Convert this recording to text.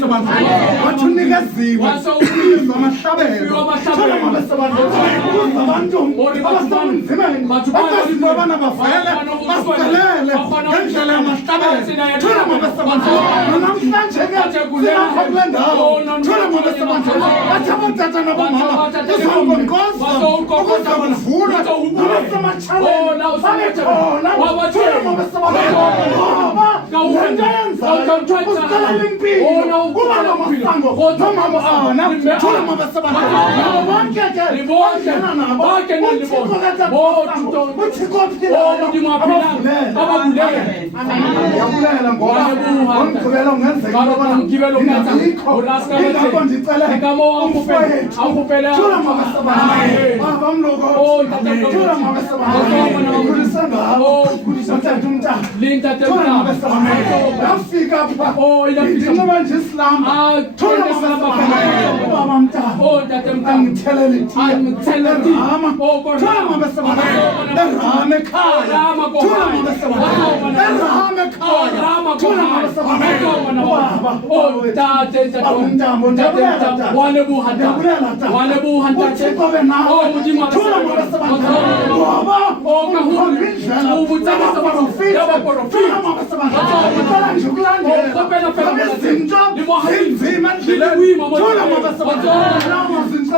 mabesebantu wathunikeziwe izwa amahlabelo thola mabesebantu abantu abasebenzimeni abazinto abana bavele basicelele ngendlela yamahlabelo thola mabesebantu namhlanje-ke sinakho kule ndawo thola mabesebantu bathi abotata nabomama uzawubonkoza ukuzakuvula nabasematshaleni babekhona thola mabesebantu ngoba lento yenzayo usicelela impilo ubaba masango nomama ana thola mabesebantu nabo bonke-ke ongena nabo uthixo katabasango uthixo ophilayo abavulela yabulela ngoba ngomgqibelo ungenzeka ingabikho ingakho ndicele umfowethu thola mabesebantu bamloko thola mabesebantu ukhulise ngabo uthetha umntana thola mabesebantu yafika pha ndinxiba nje isilamba thola mabesebantu ubaba mntana angithelele itiye erama thola mabesebantu erama ekhaya thola mabesebantu erama ekhaya thola mabesebantu ubaba uthixo benawe thola mabesebantu ngoba ukhomba indlela thola mabesebantu ucela nje ukulandela izinto zinzima endleleni thola mabesebantu lawo mazinto